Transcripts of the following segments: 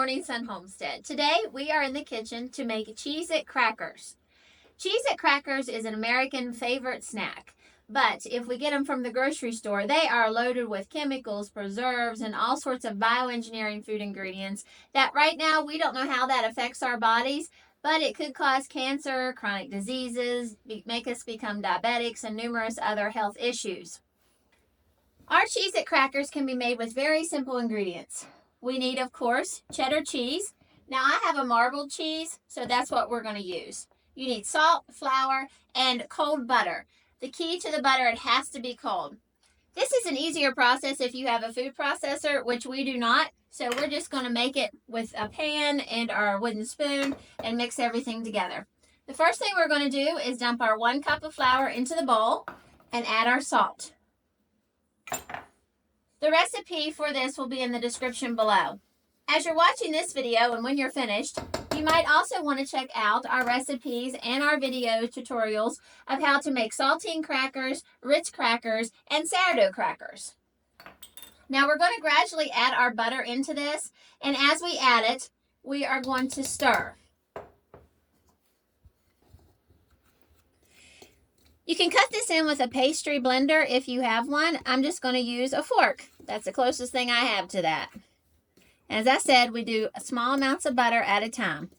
Morning Sun Homestead. Today we are in the kitchen to make Cheez-It crackers. Cheez-It crackers is an American favorite snack, but if we get them from the grocery store, they are loaded with chemicals, preserves, and all sorts of bioengineering food ingredients that right now we don't know how that affects our bodies, but it could cause cancer, chronic diseases, make us become diabetics, and numerous other health issues. Our Cheez-It crackers can be made with very simple ingredients. We need, of course, cheddar cheese. Now, I have a marbled cheese, so that's what we're going to use. You need salt, flour, and cold butter. The key to the butter, it has to be cold. This is an easier process if you have a food processor, which we do not. So we're just going to make it with a pan and our wooden spoon and mix everything together. The first thing we're going to do is dump our 1 cup of flour into the bowl and add our salt. The recipe for this will be in the description below. As you're watching this video and when you're finished, you might also want to check out our recipes and our video tutorials of how to make saltine crackers, Ritz crackers, and sourdough crackers. Now we're going to gradually add our butter into this, and as we add it, we are going to stir. You can cut this in with a pastry blender if you have one. I'm just going to use a fork. That's the closest thing I have to that. As I said, we do small amounts of butter at a time.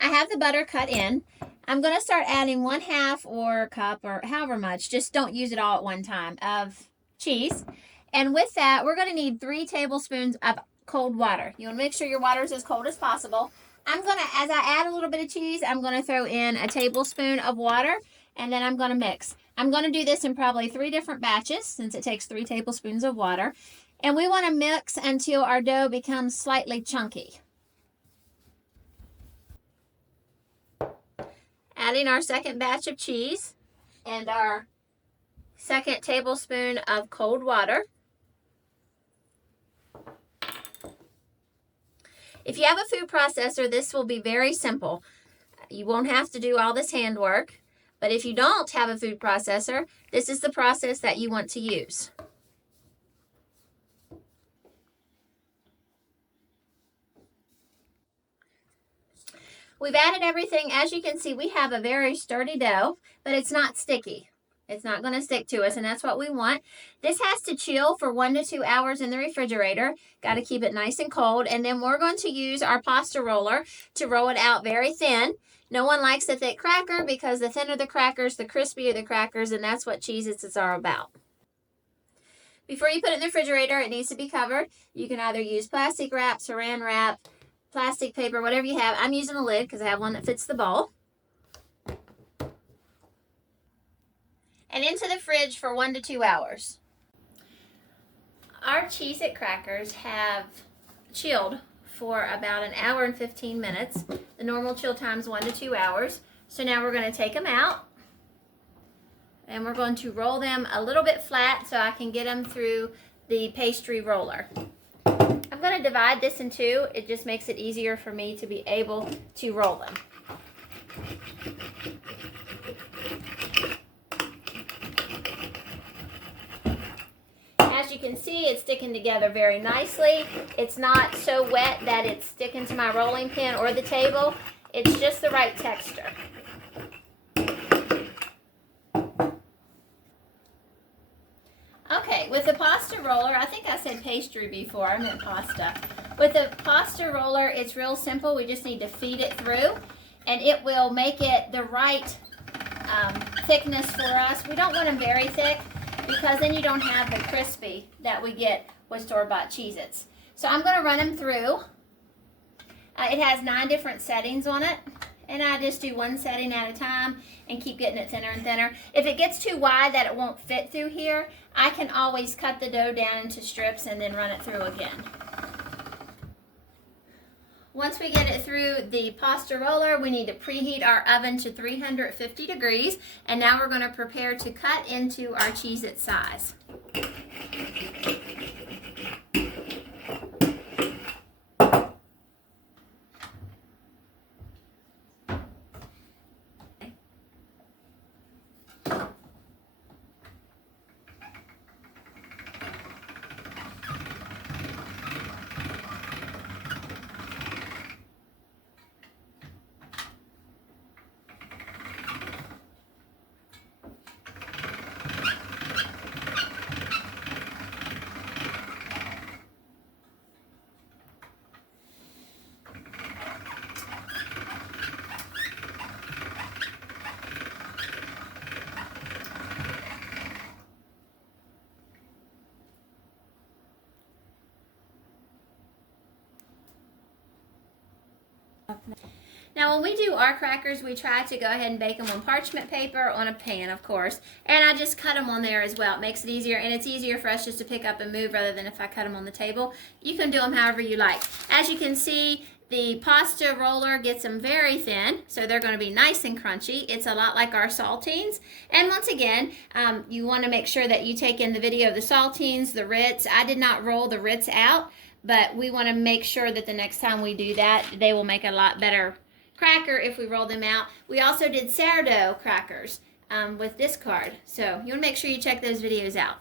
I have the butter cut in. I'm going to start adding 1/2 or a cup or however much, just don't use it all at one time, of cheese. And with that, we're going to need 3 tablespoons of cold water. You want to make sure your water is as cold as possible. I'm going to, as I add a little bit of cheese, I'm going to throw in a tablespoon of water, and then I'm going to mix. I'm going to do this in probably 3 different batches since it takes 3 tablespoons of water. And we want to mix until our dough becomes slightly chunky. Adding our second batch of cheese and our 2nd tablespoon of cold water. If you have a food processor, this will be very simple. You won't have to do all this handwork. But if you don't have a food processor, this is the process that you want to use. We've added everything. As you can see, we have a very sturdy dough, but it's not sticky. It's not going to stick to us, and that's what we want. This has to chill for 1 to 2 hours in the refrigerator. Got to keep it nice and cold. And then we're going to use our pasta roller to roll it out very thin. No one likes a thick cracker because the thinner the crackers, the crispier the crackers, and that's what Cheez-Its are about. Before you put it in the refrigerator, it needs to be covered. You can either use plastic wrap, saran wrap, plastic paper, whatever you have. I'm using a lid because I have one that fits the bowl. And into the fridge for 1 to 2 hours. Our Cheez-It crackers have chilled for about 1 hour and 15 minutes. The normal chill time is 1 to 2 hours. So now we're going to take them out. And we're going to roll them a little bit flat so I can get them through the pastry roller. I'm going to divide this in 2. It just makes it easier for me to be able to roll them. As you can see, it's sticking together very nicely. It's not so wet that it's sticking to my rolling pin or the table. It's just the right texture. Okay, with the pasta roller, I think I said pastry before, I meant pasta. With the pasta roller, it's real simple. We just need to feed it through, and it will make it the right thickness for us. We don't want them very thick, because then you don't have the crispy that we get with store-bought Cheez-Its. So I'm going to run them through. It has 9 different settings on it, and I just do 1 setting at a time and keep getting it thinner and thinner. If it gets too wide that it won't fit through here, I can always cut the dough down into strips and then run it through again. Once we get it through the pasta roller, we need to preheat our oven to 350 degrees. And now we're going to prepare to cut into our Cheez-It size. Now when we do our crackers, we try to go ahead and bake them on parchment paper on a pan, of course. And I just cut them on there as well. It makes it easier, and it's easier for us just to pick up and move rather than if I cut them on the table. You can do them however you like. As you can see, the pasta roller gets them very thin, so they're going to be nice and crunchy. It's a lot like our saltines. And once again, you want to make sure that you take in the video of the saltines, the Ritz. I did not roll the Ritz out, but we want to make sure that the next time we do that, they will make a lot better cracker if we roll them out. We also did sourdough crackers with this card, so you want to make sure you check those videos out.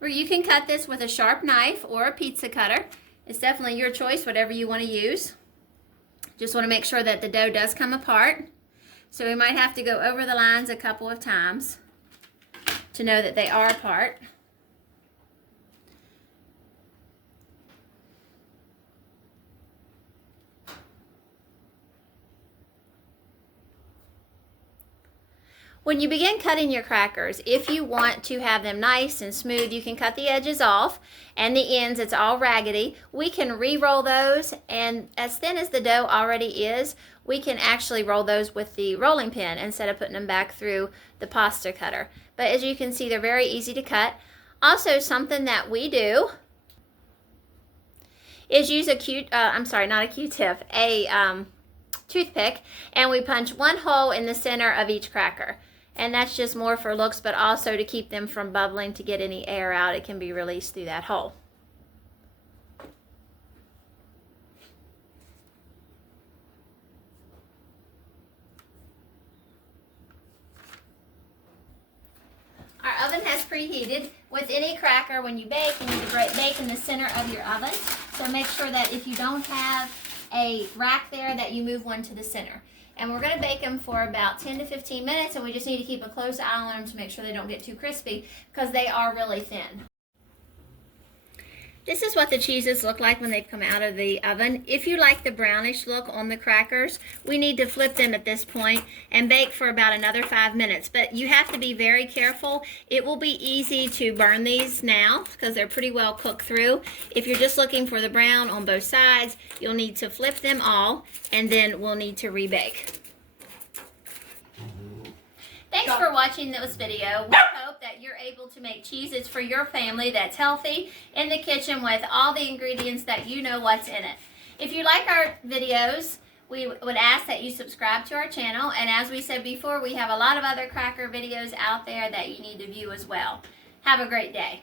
Or you can cut this with a sharp knife or a pizza cutter. It's definitely your choice, whatever you want to use. Just want to make sure that the dough does come apart. So we might have to go over the lines a couple of times to know that they are apart. When you begin cutting your crackers, if you want to have them nice and smooth, you can cut the edges off, and the ends, it's all raggedy. We can re-roll those, and as thin as the dough already is, we can actually roll those with the rolling pin instead of putting them back through the pasta cutter. But as you can see, they're very easy to cut. Also, something that we do is use a toothpick, and we punch one hole in the center of each cracker. And that's just more for looks, but also to keep them from bubbling, to get any air out. It can be released through that hole. Our oven has preheated. With any cracker, when you bake, you need to bake in the center of your oven. So make sure that if you don't have a rack there, that you move one to the center. And we're going to bake them for about 10 to 15 minutes, and we just need to keep a close eye on them to make sure they don't get too crispy, because they are really thin. This is what the Cheez-Its look like when they've come out of the oven. If you like the brownish look on the crackers, we need to flip them at this point and bake for about another 5 minutes. But you have to be very careful. It will be easy to burn these now because they're pretty well cooked through. If you're just looking for the brown on both sides, you'll need to flip them all, and then we'll need to rebake. Thanks for watching this video. We hope that you're able to make Cheez-Its for your family that's healthy in the kitchen with all the ingredients that you know what's in it. If you like our videos, we would ask that you subscribe to our channel. And as we said before, we have a lot of other cracker videos out there that you need to view as well. Have a great day.